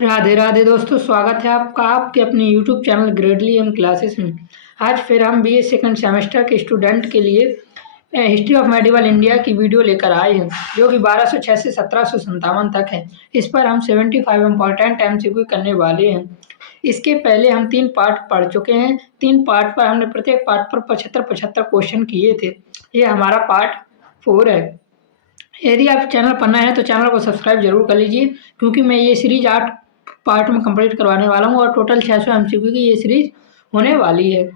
राधे राधे दोस्तों, स्वागत है आपका आपके अपने YouTube चैनल ग्रेडली एम क्लासेस में। आज फिर हम बीए सेकंड सेमेस्टर के स्टूडेंट के लिए हिस्ट्री ऑफ मेडिवल इंडिया की वीडियो लेकर आए हैं, जो कि 1206 से 1757 तक है। इस पर हम 75 इम्पॉर्टेंट MCQ करने वाले हैं। इसके पहले हम 3 पार्ट पढ़ चुके हैं। 3 पार्ट पर हमने प्रत्येक पार्ट पर 75-75 क्वेश्चन किए थे। ये हमारा पार्ट 4 है। यदि आप चैनल पर नए हैं तो चैनल को सब्सक्राइब जरूर कर लीजिए, क्योंकि मैं ये सीरीज 8 पार्ट में कंप्लीट करवाने वाला हूँ और टोटल 600 MCQ की ये सीरीज होने वाली है।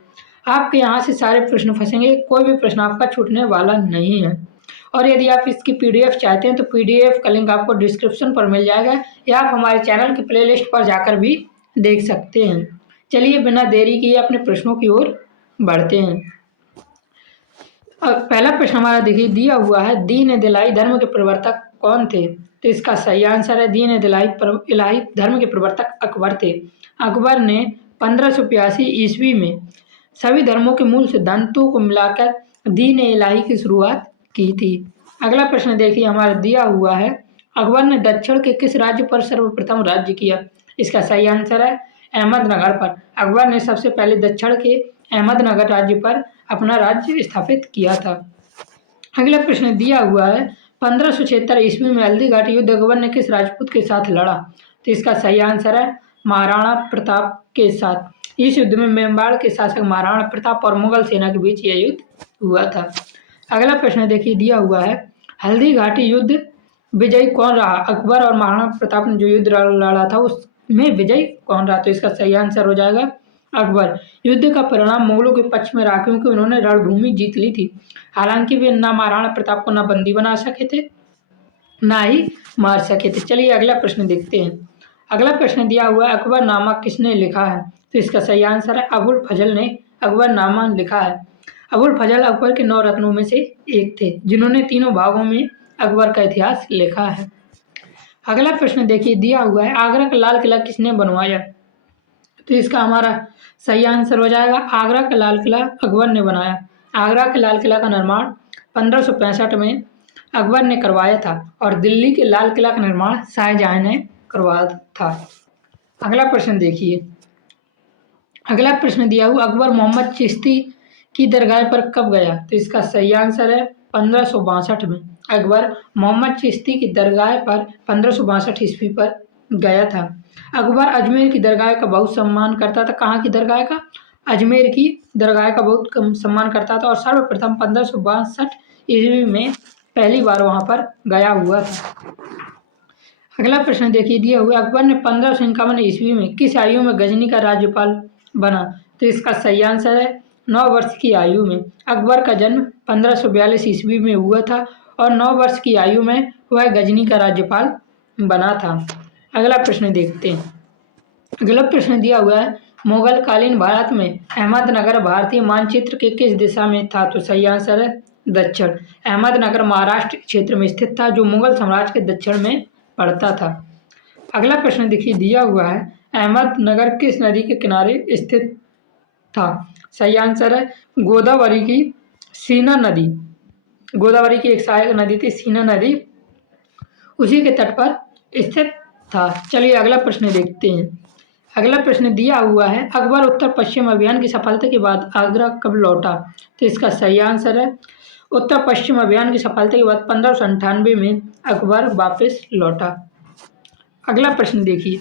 आपके यहाँ से सारे प्रश्न फंसेंगे, कोई भी प्रश्न आपका छूटने वाला नहीं है। और यदि आप इसकी PDF चाहते हैं तो PDF का लिंक आपको डिस्क्रिप्शन पर मिल जाएगा, या आप हमारे चैनल की प्लेलिस्ट पर जाकर भी देख सकते हैं। चलिए बिना देरी किए अपने प्रश्नों की ओर बढ़ते हैं। पहला प्रश्न हमारा देखिए दिया हुआ है, दीन दिलाई धर्म के प्रवर्तक कौन थे? तो इसका सही आंसर है दीन इलाही धर्म के प्रवर्तक अकबर थे। अकबर ने 1582 ईस्वी में सभी धर्मों के मूल सिद्धांतों को मिलाकर दीन इलाही की शुरुआत की थी। अगला प्रश्न देखिए हमारा दिया हुआ है, अकबर ने दक्षिण के किस राज्य पर सर्वप्रथम राज्य किया? इसका सही आंसर है अहमदनगर पर। अकबर ने सबसे पहले दक्षिण के अहमदनगर राज्य पर अपना राज्य स्थापित किया था। अगला प्रश्न दिया हुआ है, 1576 ईस्वी में हल्दी घाटी युद्ध अकबर ने किस राजपूत के साथ लड़ा? तो इसका सही आंसर है महाराणा प्रताप के साथ। इस युद्ध में मेवाड़ के शासक महाराणा प्रताप और मुगल सेना के बीच यह युद्ध हुआ था। अगला प्रश्न देखिए दिया हुआ है, हल्दी घाटी युद्ध विजयी कौन रहा? अकबर और महाराणा प्रताप ने जो युद्ध लड़ा था उसमें विजयी कौन रहा? तो इसका सही आंसर हो जाएगा अकबर। युद्ध का परिणाम मुगलों के पक्ष में रहा, क्योंकि उन्होंने रणभूमि जीत ली थी। हालांकि वे ना महाराणा प्रताप को ना बंदी बना सके थे, ना ही मार सके थे। चलिए अगला प्रश्न देखते हैं। अगला प्रश्न दिया हुआ है, अकबरनामा किसने लिखा है? तो इसका सही आंसर है अबुल फजल ने अकबरनामा लिखा है। अबुल फजल अकबर के 9 रत्नों में से एक थे, जिन्होंने तीनों भागों में अकबर का इतिहास लिखा है। अगला प्रश्न देखिए दिया हुआ है, आगरा का लाल किला किसने बनवाया? तो इसका हमारा सही आंसर हो जाएगा आगरा का लाल किला अकबर ने बनाया। आगरा के लाल किला का निर्माण 1565 में अकबर ने करवाया था, और दिल्ली के लाल किला का निर्माण शाहजहां ने करवाया था। अगला प्रश्न देखिए। अगला प्रश्न दिया हुआ, अकबर मोहम्मद चिश्ती की दरगाह पर कब गया? तो इसका सही आंसर है 1562 में। अकबर मोहम्मद चिश्ती की दरगाह पर 1562 ईस्वी पर गया था। अकबर अजमेर की दरगाह का बहुत सम्मान करता था। कहाँ की दरगाह का? अजमेर की दरगाह का बहुत सम्मान करता था, और सर्वप्रथम 1562 ईस्वी में पहली बार वहां पर गया हुआ था। अगला प्रश्न देखिए दिया हुआ, अकबर ने 1551 ईस्वी में किस आयु में गजनी का राज्यपाल बना? तो इसका सही आंसर है 9 वर्ष की आयु में। अकबर का जन्म 1542 ईस्वी में हुआ था, और 9 वर्ष की आयु में वह गजनी का राज्यपाल बना था। अगला प्रश्न देखते हैं। अगला प्रश्न दिया हुआ है, मुगल कालीन भारत में अहमदनगर भारतीय मानचित्र के किस दिशा में था? तो सही आंसर है दक्षिण। अहमदनगर महाराष्ट्र क्षेत्र में स्थित था, जो मुगल साम्राज्य के दक्षिण में पड़ता था। अगला प्रश्न देखिए दिया हुआ है, अहमदनगर किस नदी के किनारे स्थित था? सही आंसर है गोदावरी की सीना नदी। गोदावरी की एक सहायक नदी थी सीना नदी, उसी के तट पर स्थित था। चलिए अगला प्रश्न देखते हैं। अगला प्रश्न दिया हुआ है, अकबर उत्तर पश्चिम अभियान की सफलता के बाद आगरा कब लौटा? तो इसका सही आंसर है उत्तर पश्चिम अभियान की सफलता के बाद 1598 में अकबर वापस लौटा। अगला प्रश्न देखिए,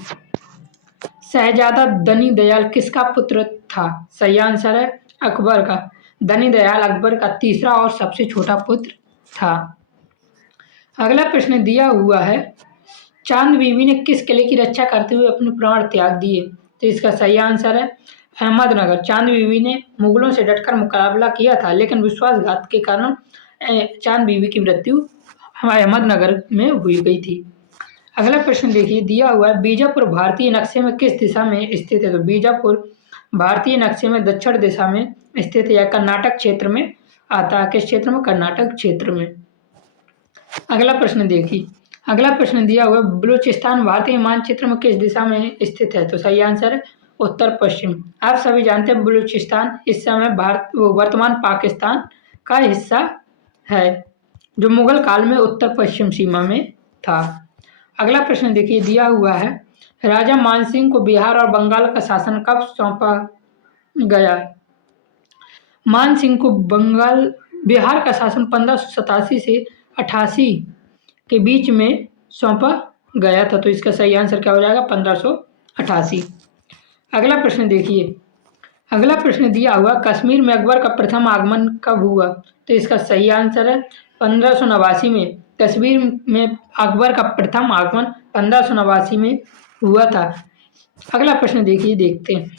शहजादा दनी दयाल किसका पुत्र था? सही आंसर है अकबर का। दनी दयाल अकबर का तीसरा और सबसे छोटा पुत्र था। अगला प्रश्न दिया हुआ है, चांद बीबी ने किस किले की रक्षा करते हुए अपने प्राण त्याग दिए? तो इसका सही आंसर है अहमदनगर। चांद बीबी ने मुगलों से डटकर मुकाबला किया था, लेकिन विश्वासघात के कारण चांद बीबी की मृत्यु अहमदनगर में हुई गई थी। अगला प्रश्न देखिए दिया हुआ है, बीजापुर भारतीय नक्शे में किस दिशा में स्थित है? तो बीजापुर भारतीय नक्शे में दक्षिण दिशा में स्थित है, या कर्नाटक क्षेत्र में आता है। किस क्षेत्र में? कर्नाटक क्षेत्र में। अगला प्रश्न देखिए। अगला प्रश्न दिया हुआ, बलूचिस्तान भारतीय मानचित्र में किस दिशा में स्थित है? तो सही आंसर है उत्तर पश्चिम। आप सभी जानते हैं बलूचिस्तान इस समय वर्तमान पाकिस्तान का हिस्सा है, जो मुगल काल में उत्तर पश्चिम सीमा में था। अगला प्रश्न देखिए दिया हुआ है, राजा मानसिंह को बिहार और बंगाल का शासन कब सौंपा गया? मानसिंह को बिहार का शासन 1587 से 88 के बीच में सौंपा गया था। तो इसका सही आंसर क्या हो जाएगा? 1588। अगला प्रश्न देखिए। अगला प्रश्न दिया हुआ, कश्मीर में अकबर का प्रथम आगमन कब हुआ? तो इसका सही आंसर है 1589 में कश्मीर में अकबर का प्रथम आगमन 1589 में हुआ था। अगला प्रश्न देखिए, देखते हैं।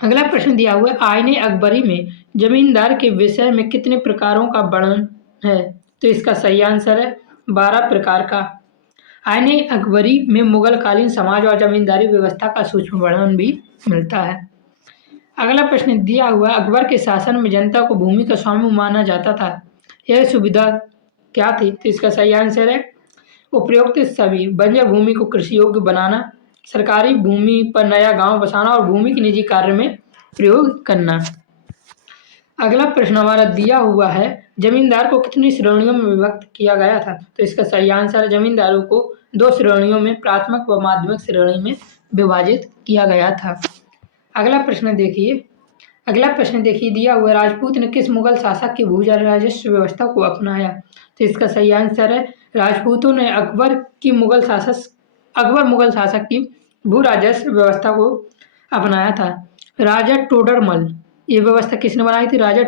अगला प्रश्न दिया हुआ है, आईने अकबरी में जमींदार के विषय में कितने प्रकारों का वर्णन है? तो इसका सही आंसर है 12 प्रकार का। आईने अकबरी में मुगलकालीन समाज और जमींदारी व्यवस्था का सूक्ष्म वर्णन भी मिलता है। अगला प्रश्न दिया हुआ, अकबर के शासन में जनता को भूमि का स्वामी माना जाता था, यह सुविधा क्या थी? तो इसका सही आंसर है उपरोक्त सभी। बंजर भूमि को कृषि योग्य बनाना, सरकारी भूमि पर नया गांव बसाना और भूमि के निजी कार्य में प्रयोग करना। अगला प्रश्न हमारा दिया हुआ है, जमींदार को कितनी श्रेणियों में विभक्त किया गया था? तो इसका सही आंसर है जमींदारों को 2 श्रेणियों में, प्राथमिक व माध्यमिक श्रेणी में विभाजित किया गया था। अगला प्रश्न देखिए। अगला प्रश्न देखिए, दिया हुआ, राजपूत ने किस मुगल शासक की भू राजस्व व्यवस्था को अपनाया? तो इसका सही आंसर है राजपूतों ने अकबर मुगल शासक की भू राजस्व व्यवस्था को अपनाया था। राजा टोडरमल, ये व्यवस्था किसने बनाई थी? राजा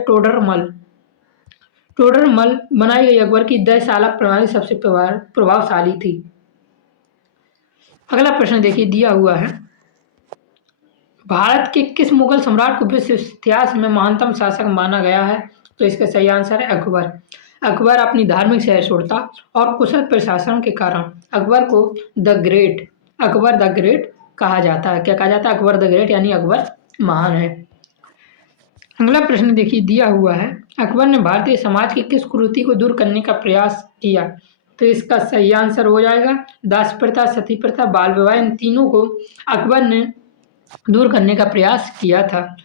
टोडरमल बनाई गई अकबर की 10 साला प्रणाली सबसे प्रभावशाली थी। अगला प्रश्न देखिए, दिया हुआ है, भारत के किस मुगल सम्राट को विश्व इतिहास में महानतम शासक माना गया है? तो इसका सही आंसर है अकबर। अकबर अपनी धार्मिक सहिष्णुता और कुशल प्रशासन के कारण अकबर को अकबर द ग्रेट कहा जाता है। क्या कहा जाता है? अकबर द ग्रेट, यानी अकबर महान है। अगला प्रश्न देखिए, दिया हुआ है, अकबर ने भारतीय समाज की किस कुरीति को दूर करने का प्रयास किया? तो इसका सही आंसर हो जाएगा दास प्रथा, सती प्रथा, बाल विवाह, इन तीनों को अकबर ने दूर करने का प्रयास किया था।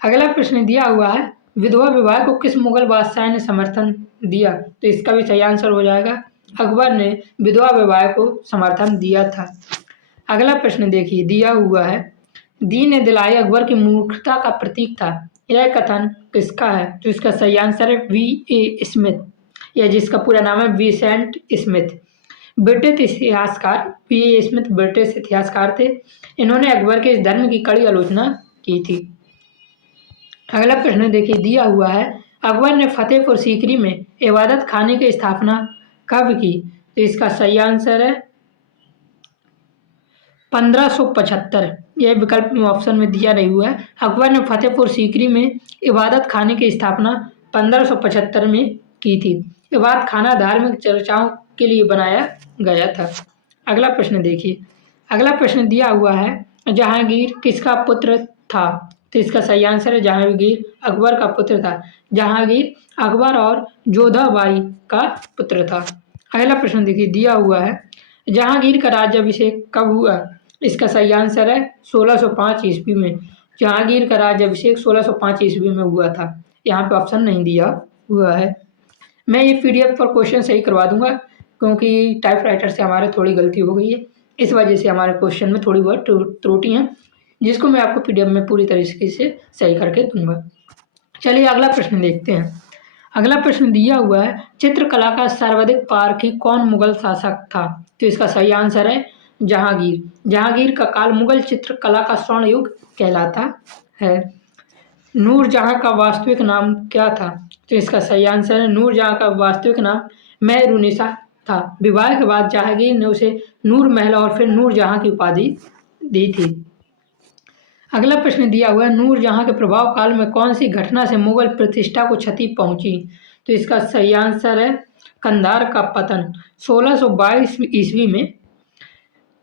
अगला प्रश्न दिया हुआ है, विधवा विवाह को किस मुगल बादशाह ने समर्थन दिया? तो इसका भी सही आंसर हो जाएगा अकबर ने विधवा विवाह को समर्थन दिया था। अगला प्रश्न देखिए, दिया हुआ है, दीन दिलाई अकबर की मूर्खता का प्रतीक था, यह कथन किसका है? तो इसका सही आंसर है V.A. स्मिथ, या जिसका पूरा नाम है विसेंट स्मिथ। ब्रिटिश इतिहासकार V.A. स्मिथ ब्रिटिश इतिहासकार थे। इन्होंने अकबर के इस धर्म की कड़ी आलोचना की थी। अगला प्रश्न देखिए, दिया हुआ है, अकबर ने फतेहपुर सीकरी में इबादत खाने की स्थापना कब की? तो इसका सही आंसर है 1575। यह विकल्प में ऑप्शन में दिया नहीं हुआ है। अकबर ने फतेहपुर सीकरी में इबादत खाने की स्थापना 1575 में की थी। इबादत खाना धार्मिक चर्चाओं के लिए बनाया गया था। अगला प्रश्न देखिए। अगला प्रश्न दिया हुआ है, जहांगीर किसका पुत्र था? तो इसका सही आंसर है जहांगीर अकबर का पुत्र था। जहांगीर अकबर और जोधाबाई का पुत्र था। अगला प्रश्न देखिए, दिया हुआ है, जहांगीर का राज्याभिषेक कब हुआ? इसका सही आंसर है 1605 ईस्वी में। जहांगीर का राज्याभिषेक 1605 ईस्वी में हुआ था। यहाँ पे ऑप्शन नहीं दिया हुआ है। मैं ये PDF पर क्वेश्चन सही करवा दूंगा, क्योंकि टाइपराइटर से हमारे थोड़ी गलती हो गई है, इस वजह से हमारे क्वेश्चन में थोड़ी बहुत त्रुटि हैं, जिसको मैं आपको PDF में पूरी तरीके से सही करके दूंगा। चलिए अगला प्रश्न देखते हैं। अगला प्रश्न दिया हुआ है, चित्रकला का सर्वाधिक पारखी कौन मुगल शासक था? तो इसका सही आंसर है जहांगीर। जहांगीर का काल मुगल चित्रकला का स्वर्ण युग कहलाता है। नूरजहां का वास्तविक नाम क्या था? तो इसका सही आंसर है नूरजहां का वास्तविक नाम मेहरुन्निसा था। विवाह के बाद जहांगीर ने उसे नूर महल और फिर नूरजहां की उपाधि दी थी। अगला प्रश्न दिया हुआ है, नूरजहां के प्रभाव काल में कौन सी घटना से मुगल प्रतिष्ठा को क्षति पहुंची? तो इसका सही आंसर है कंधार का पतन। 1622 ईस्वी में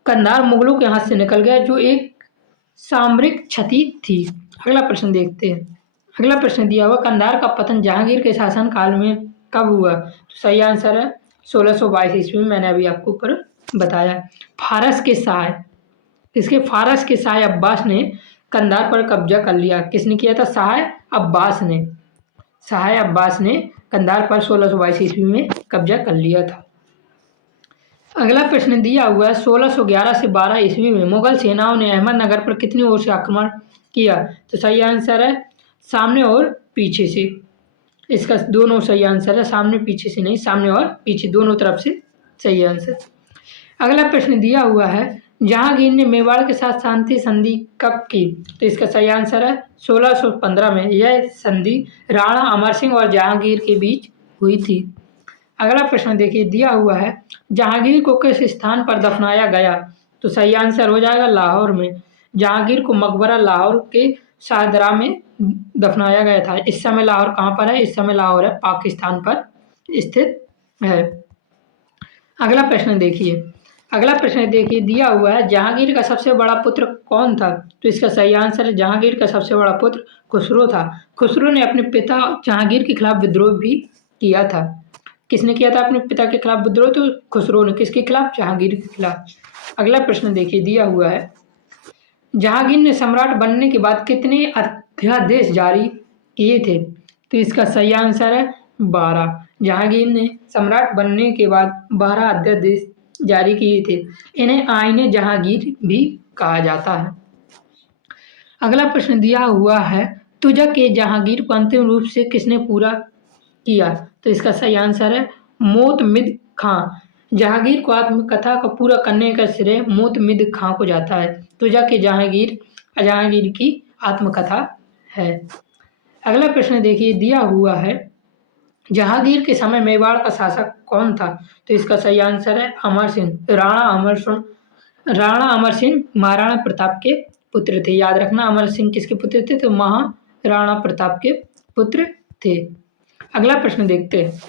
कंधार मुगलों के हाथ से निकल गया, जो एक सामरिक क्षति थी। अगला प्रश्न देखते हैं। अगला प्रश्न दिया हुआ, कंधार का पतन जहांगीर के शासनकाल में कब हुआ? तो सही आंसर है 1622 ईस्वी में, मैंने अभी आपको ऊपर बताया। फारस के शाह अब्बास ने कंधार पर कब्जा कर लिया। किसने किया था? शाह अब्बास ने कंधार पर 1622 ईस्वी में कब्जा कर लिया था। अगला प्रश्न दिया हुआ है 1611 से 12 ईस्वी में मुगल सेनाओं ने अहमदनगर पर कितनी ओर से आक्रमण किया? तो सही आंसर है सामने और पीछे से। इसका दोनों सही आंसर है, सामने पीछे से नहीं, सामने और पीछे दोनों तरफ से सही आंसर। अगला प्रश्न दिया हुआ है जहांगीर ने मेवाड़ के साथ शांति संधि कब की? तो इसका सही आंसर है 1615 में। यह संधि राणा अमर सिंह और जहांगीर के बीच हुई थी। अगला प्रश्न देखिए दिया हुआ है जहांगीर को किस स्थान पर दफनाया गया? तो सही आंसर हो जाएगा लाहौर में। जहांगीर को मकबरा लाहौर के शाहदरा में दफनाया गया था। इस समय लाहौर कहाँ पर है? इस समय लाहौर है पाकिस्तान पर स्थित है। अगला प्रश्न देखिए, अगला प्रश्न देखिए दिया हुआ है जहांगीर का सबसे बड़ा पुत्र कौन था? तो इसका सही आंसर है जहांगीर का सबसे बड़ा पुत्र खुसरो था। खुसरो ने अपने पिता जहांगीर के खिलाफ विद्रोह भी किया था। किसने किया था अपने पिता के खिलाफ विद्रोह? तो खुसरो ने। किसके खिलाफ? जहांगीर के खिलाफ। अगला प्रश्न देखिए दिया हुआ है जहांगीर ने सम्राट बनने के बाद कितने अध्यादेश जारी किए थे? तो इसका सही आंसर है 12। जहांगीर ने सम्राट बनने के बाद 12 अध्यादेश जारी किए थे। इन्हें आईने जहांगीर भी कहा जाता है। अगला प्रश्न दिया हुआ है तुझक ए जहांगीर को अंतिम रूप से किसने पूरा किया? तो इसका सही आंसर है मोतमिद खां। जहांगीर को आत्मकथा को पूरा करने का श्रेय मोतमिद खां को जाता है। तुझक ए जहांगीर जहांगीर की आत्मकथा है। अगला प्रश्न देखिए दिया हुआ है जहांगीर के समय मेवाड़ का शासक कौन था? तो इसका सही आंसर है अमर सिंह। राणा अमर सिंह महाराणा प्रताप के पुत्र थे। याद रखना अमर सिंह किसके पुत्र थे? तो महाराणा प्रताप के पुत्र थे। अगला प्रश्न देखते हैं।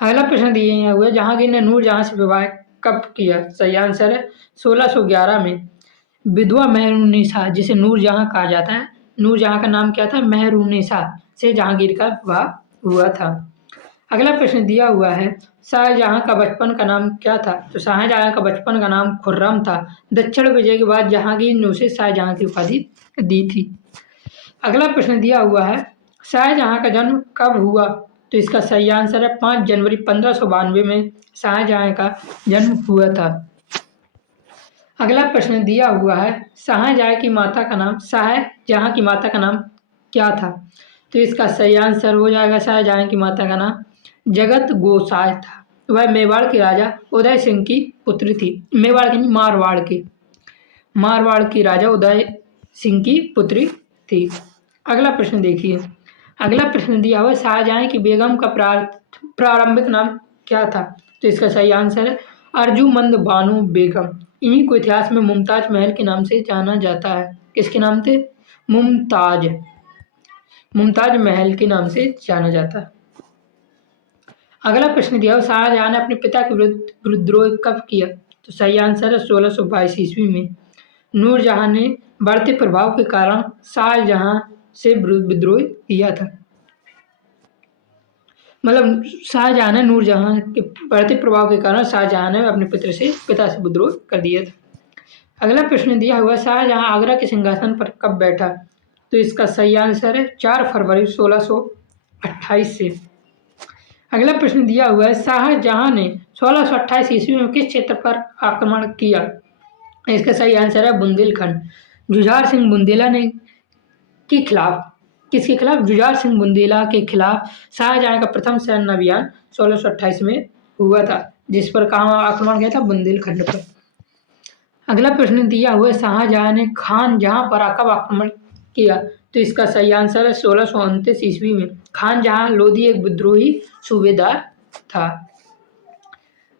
अगला प्रश्न दिए हुए जहांगीर ने नूरजहां से विवाह कब किया? सही आंसर है 1611 में। विधवा मेहरुन्निसा जिसे नूरजहां कहा जाता है, नूरजहां का नाम क्या था? मेहरुन्निसा से जहांगीर का विवाह हुआ था। अगला प्रश्न दिया हुआ है शाहजहां का बचपन का नाम क्या था? तो शाहजहां का बचपन का नाम खुर्रम था। दक्षिण विजय के बाद जहांगीर ने उसे शाहजहां की उपाधि दी थी। अगला प्रश्न दिया हुआ है शाहजहां का जन्म कब हुआ? तो इसका सही आंसर है 5 जनवरी 1592 में शाहजहां का जन्म हुआ था। अगला प्रश्न दिया हुआ है शाहजहां की माता का नाम क्या था? तो इसका सही आंसर हो जाएगा शाहजहां की माता का नाम जगत गोसाई था। वह मेवाड़ के राजा उदय सिंह की पुत्री थी। मेवाड़ की नहीं, मारवाड़ की राजा उदय सिंह की पुत्री थी। अगला प्रश्न देखिए, अगला प्रश्न दिया हुआ शाहजहां की बेगम का प्रारंभिक नाम क्या था? तो इसका सही आंसर है अर्जुमंद बानो बेगम। इन्हीं को इतिहास में मुमताज महल के नाम से जाना जाता है। किसके नाम से? मुमताज महल के नाम से जाना जाता है। अगला प्रश्न दिया हुआ शाहजहां ने अपने पिता के विरुद्ध विद्रोह कब किया? तो सही आंसर है 1622 ईस्वी में। नूरजहां ने बढ़ते प्रभाव के कारण शाहजहां से विद्रोह किया था। मतलब शाहजहां ने नूरजहां के बढ़ते प्रभाव के कारण शाहजहां ने अपने पिता से विद्रोह कर दिया था। अगला प्रश्न दिया हुआ शाहजहां आगरा के सिंहासन पर कब बैठा? तो इसका सही आंसर है 4 फरवरी 1628 से। अगला प्रश्न दिया हुआ है शाहजहां ने 1628 ईस्वी में किस क्षेत्र पर आक्रमण किया? इसका सही आंसर है बुंदेलखंड। जुझार सिंह बुंदेला ने के खिलाफ, किसके खिलाफ? जुझार सिंह बुंदेला के खिलाफ शाहजहां का प्रथम सैन्य अभियान 1628 में हुआ था, जिस पर कहाँ आक्रमण किया था? बुंदेलखंड पर। अगला प्रश्न दिया हुआ है शाहजहां ने खान जहां पर कब आक्रमण किया? तो इसका सही आंसर है 1629 ईस्वी में। खान जहां लोधी एक विद्रोही सूबेदार था।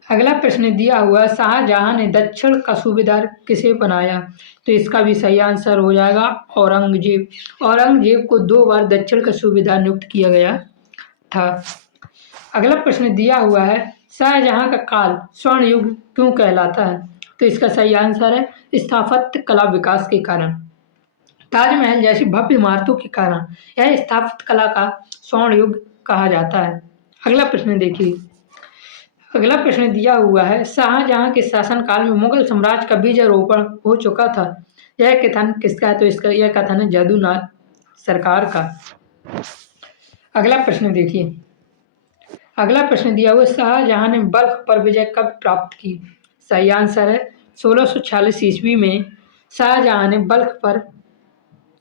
अगला प्रश्न दिया हुआ शाहजहां ने दक्षिण का सूबेदार किसे बनाया? तो इसका भी सही आंसर हो जाएगा औरंगजेब। औरंगजेब को 2 बार दक्षिण का सूबेदार नियुक्त किया गया था। अगला प्रश्न दिया हुआ है शाहजहां का काल स्वर्ण युग क्यों कहलाता है? तो इसका सही आंसर है स्थापत्य कला विकास के कारण। ताजमहल जैसी भव्य इमारतों के कारण यह स्थापत्य कला का स्वर्ण युग कहा जाता है। अगला प्रश्न देखिए, अगला प्रश्न दिया हुआ है शाहजहां के शासनकाल में मुगल साम्राज्य का बीजारोपण हो चुका था। यह कथन किसका है? तो यह कथन है जदूनाथ सरकार का। अगला प्रश्न देखिए, अगला प्रश्न दिया हुआ शाहजहां ने बल्ख पर विजय कब प्राप्त की? सही आंसर है 1646 ईस्वी में शाहजहां ने बल्ख पर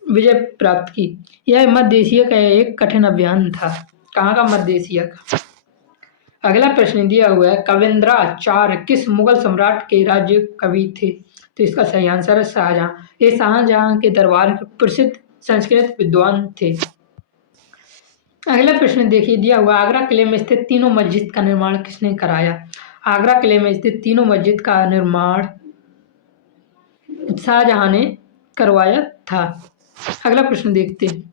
विजय प्राप्त की। यह मध्य एशिया का एक कठिन अभियान था। कहाँ का? मध्य एशिया का। अगला प्रश्न दिया हुआ है कविंद्राचार्य किस मुगल सम्राट के राज्य कवि थे? तो इसका सही आंसर है शाहजहां। ये शाहजहां के दरबार के प्रसिद्ध संस्कृत विद्वान थे। अगला प्रश्न देखिए दिया हुआ आगरा किले में स्थित तीनों मस्जिद का निर्माण किसने कराया? आगरा किले में स्थित तीनों मस्जिद का निर्माण शाहजहां ने करवाया था। अगला प्रश्न देखते हैं।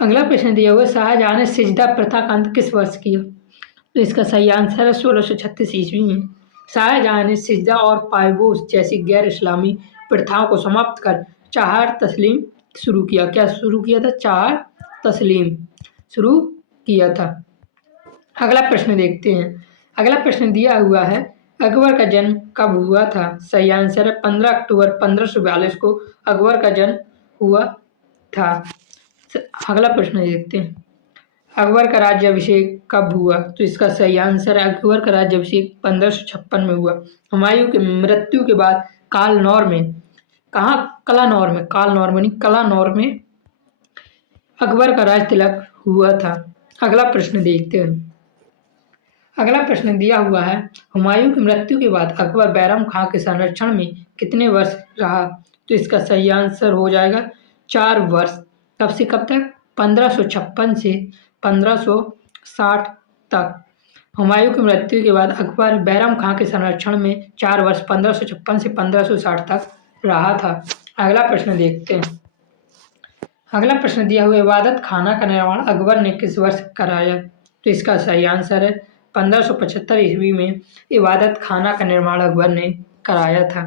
अगला प्रश्न दिया हुआ शाहजहां ने सिजदा प्रथा का अंत किस वर्ष किया? तो इसका सही आंसर है 1636 ईस्वी में शाहजहां ने सिजदा और पायबोस जैसी गैर इस्लामी प्रथाओं को समाप्त कर चार तस्लीम शुरू किया। क्या शुरू किया था? चार तस्लीम शुरू किया था। अगला प्रश्न देखते हैं। अगला प्रश्न दिया हुआ है अकबर का जन्म कब हुआ था? सही आंसर है 15 अक्टूबर 1542 को अकबर का जन्म हुआ था। अगला प्रश्न देखते हैं। अकबर का राज्याभिषेक कब हुआ? तो इसका सही आंसर है अकबर का राज्याभिषेक 1556 में हुआ। हुमायूं की मृत्यु के बाद कालनौर में, कहाँ? कलानौर में, कालनौर में नहीं, कलानौर में अकबर का राज तिलक हुआ था। अगला प्रश्न देखते हैं। अगला प्रश्न दिया हुआ है हुमायूं की मृत्यु के बाद अकबर बैरम खां के संरक्षण में कितने वर्ष रहा? तो इसका सही आंसर हो जाएगा 4 वर्ष। कब से कब तक? 1556 से 1560 तक। हुमायूं की मृत्यु के बाद अकबर बैरम खां के संरक्षण में 4 वर्ष 1556 से 1560 तक रहा था। अगला प्रश्न देखते हैं। अगला प्रश्न दिया हुआ इबादत खाना का निर्माण अकबर ने किस वर्ष कराया? तो इसका सही आंसर है 1575 ईस्वी में इबादत खाना का निर्माण अकबर ने कराया था।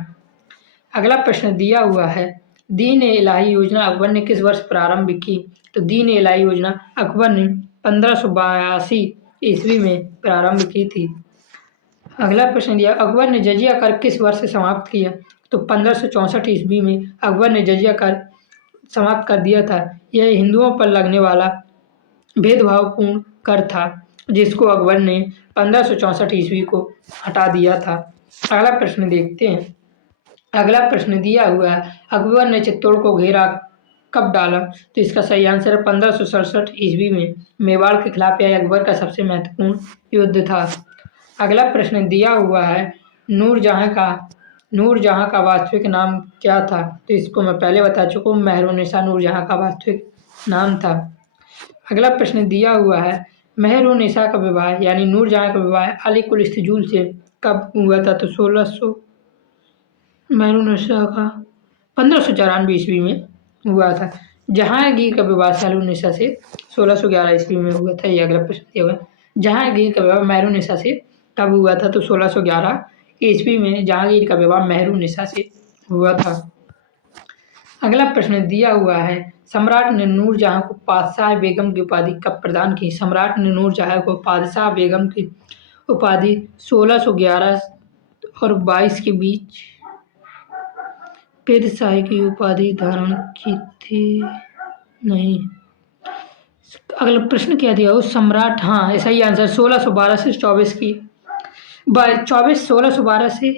अगला प्रश्न दिया हुआ है दीन ए इलाही योजना अकबर ने किस वर्ष प्रारंभ की? तो दीन ए इलाही योजना अकबर ने 1582 ईस्वी में प्रारंभ की थी। अगला प्रश्न दिया अकबर ने जजिया कर किस वर्ष से समाप्त किया? तो 1564 ईस्वी में अकबर ने जजिया कर समाप्त कर दिया था। यह हिंदुओं पर लगने वाला भेदभावपूर्ण कर था जिसको अकबर ने 1564 ईस्वी को हटा दिया था। अगला प्रश्न देखते हैं। अगला प्रश्न दिया हुआ है अकबर ने चित्तौड़ को घेरा कब डाला? तो इसका सही आंसर है 1567 ईस्वी में मेवाड़ के खिलाफ यह अकबर का सबसे महत्वपूर्ण युद्ध था। अगला प्रश्न दिया हुआ है नूरजहां का वास्तविक नाम क्या था? तो इसको मैं पहले बता चुका हूँ, मेहरुन्निसा नूरजहां का वास्तविक नाम था। अगला प्रश्न दिया हुआ है मेहरुन्निसा का विवाह यानी नूरजहां का विवाह अली कुल इस्तजूल से कब हुआ था? तो 1600 मेहरुन्निसा का 1594 ईस्वी में हुआ था। जहांगीर का विवाह मेहरुन्निसा से 1611 ईस्वी में हुआ था। ये अगला प्रश्न दिया हुआ है जहांगीर का विवाह मेहरुन्निसा से कब हुआ था? तो 1611 ईस्वी में जहांगीर का विवाह मेहरुन्निसा से हुआ था। अगला प्रश्न दिया हुआ है सम्राट ने नूरजहां को पातशाह बेगम की उपाधि कब प्रदान की? सम्राट ने नूरजहां को पातशाह बेगम की उपाधि 1611 और 22 के बीच पेदशाही की उपाधि धारण की थी। नहीं, अगला प्रश्न क्या दिया हो? सम्राट, हाँ ऐसा ही आंसर 1612 से 24 की 24 1612 से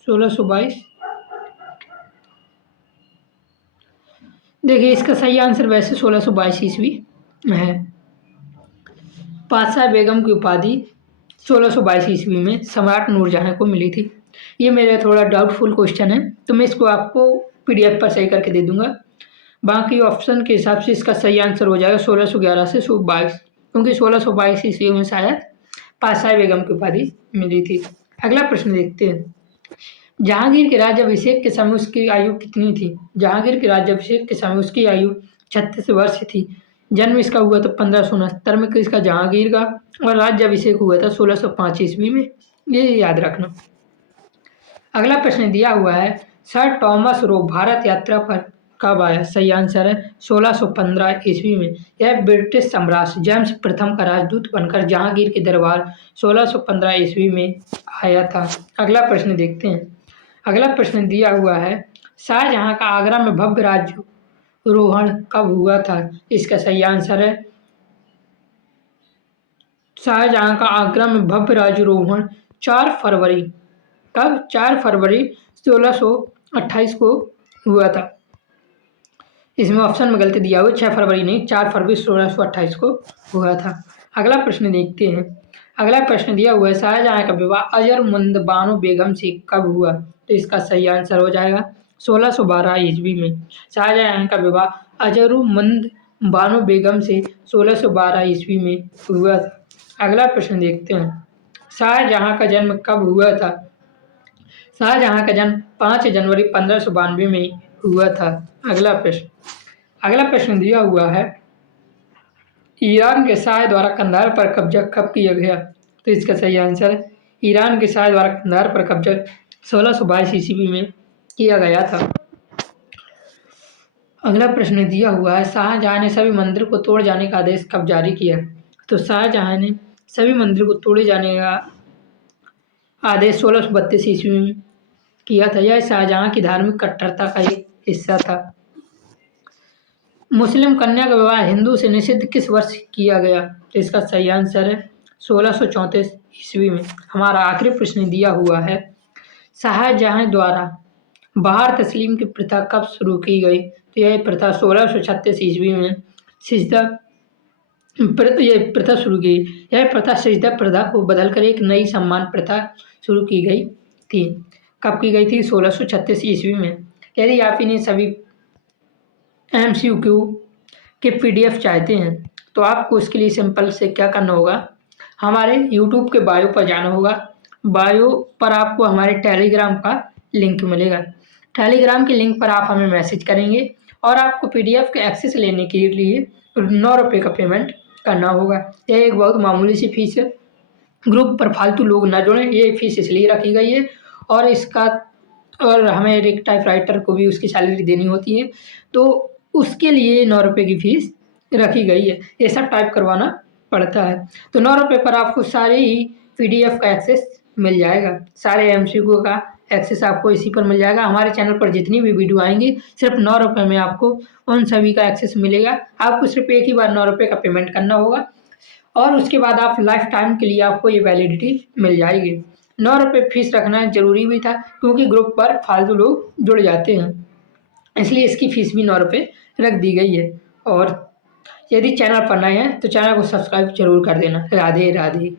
1622। देखिए इसका सही आंसर वैसे 1622 ईस्वी में है। पातशाह बेगम की उपाधि 1622 ईस्वी में सम्राट नूरजहां को मिली थी। ये मेरा थोड़ा डाउटफुल क्वेश्चन है तो मैं इसको आपको पीडीएफ पर सही करके दे दूंगा। बाकी ऑप्शन के हिसाब से इसका सही आंसर हो जाएगा 1611 से 1622 क्योंकि 1622 ईस्वी में शायद पातशाह बेगम की उपाधि मिली थी। अगला प्रश्न देखते हैं। जहांगीर के राज्याभिषेक के समय उसकी आयु कितनी थी? जहांगीर के राज्याभिषेक के समय उसकी आयु 36 वर्ष थी। जन्म इसका हुआ था 1569 में इसका जहांगीर का और राज्याभिषेक हुआ था 1605 ईस्वी में। ये याद रखना। अगला प्रश्न दिया हुआ है सर टॉमस रो भारत यात्रा पर कब आया? सही आंसर है 1615 ईस्वी में। यह ब्रिटिश सम्राट जेम्स प्रथम का राजदूत बनकर जहांगीर के दरबार 1615 ईस्वी में आया था। अगला प्रश्न देखते हैं। अगला प्रश्न दिया हुआ है शाहजहां का आगरा में भव्य राज्यारोहण कब हुआ था? इसका सही आंसर है शाहजहां का आगरा में भव्य राजारोहण 4 फरवरी, कब? 4 फरवरी 1628 को हुआ था। इसमें ऑप्शन में गलती दिया हुआ, 6 फरवरी नहीं, 4 फरवरी 1628 को हुआ था। अगला प्रश्न देखते हैं। अगला प्रश्न दिया हुआ है, शाहजहां का विवाह अजरमुंद बानो बेगम से कब हुआ? तो इसका सही आंसर हो जाएगा 1612 ईस्वी में। शाहजहां का विवाह अजरमुंद बानो बेगम से 1612 ईस्वी में हुआ था। अगला प्रश्न देखते हैं, शाहजहां का जन्म कब हुआ था? शाहजहां का जन्म 5 जनवरी 1592 में हुआ था। अगला प्रश्न दिया हुआ है, ईरान के शाह द्वारा कंधार पर कब्जा कब किया गया? तो इसका सही आंसर है, ईरान के शाह द्वारा कंधार पर कब्जा 1622 ईस्वी में किया गया था। अगला प्रश्न दिया हुआ है, शाहजहां ने सभी मंदिर को तोड़ जाने का आदेश कब जारी किया? तो शाहजहां ने सभी मंदिर को तोड़े जाने का आदेश 1632 ईस्वी में किया था। यह शाहजहां की धार्मिक कट्टरता का एक हिस्सा था। मुस्लिम कन्या का विवाह हिंदू से निषिद्ध किस वर्ष किया गया? तो इसका सही आंसर है 1634 ईस्वी में। हमारा आखिरी प्रश्न दिया हुआ है, शाहजहां द्वारा बहार तस्लीम की प्रथा कब शुरू की गई? तो यह प्रथा 1636 ईस्वी में यह प्रथा शुरू की। यह प्रथा सिजदा प्रथा को बदलकर एक नई सम्मान प्रथा शुरू की गई थी। कब की गई थी? 1636 ईस्वी में। यदि आप इन्हें सभी MCQ के PDF चाहते हैं तो आपको उसके लिए सिंपल से क्या करना होगा, हमारे YouTube के बायो पर जाना होगा। बायो पर आपको हमारे टेलीग्राम का लिंक मिलेगा। टेलीग्राम के लिंक पर आप हमें मैसेज करेंगे और आपको PDF के एक्सेस लेने के लिए 9 रुपये का पेमेंट करना होगा। यह एक बहुत मामूली सी फीस है। ग्रुप पर फालतू लोग ना जुड़ें, ये फीस इसलिए रखी गई है और हमें एक टाइपराइटर को भी उसकी सैलरी देनी होती है, तो उसके लिए 9 रुपये की फ़ीस रखी गई है। ये सब टाइप करवाना पड़ता है। तो 9 रुपये पर आपको सारे ही PDF का एक्सेस मिल जाएगा। सारे MCQ का एक्सेस आपको इसी पर मिल जाएगा। हमारे चैनल पर जितनी भी वीडियो आएंगी सिर्फ 9 रुपये में आपको उन सभी का एक्सेस मिलेगा। आपको सिर्फ एक ही बार 9 रुपये का पेमेंट करना होगा और उसके बाद आप लाइफ टाइम के लिए आपको ये वैलिडिटी मिल जाएगी। 9 रुपये फीस रखना ज़रूरी भी था क्योंकि ग्रुप पर फालतू लोग जुड़ जाते हैं, इसलिए इसकी फ़ीस भी 9 रुपये रख दी गई है। और यदि चैनल पर नए हैं तो चैनल को सब्सक्राइब जरूर कर देना। राधे राधे।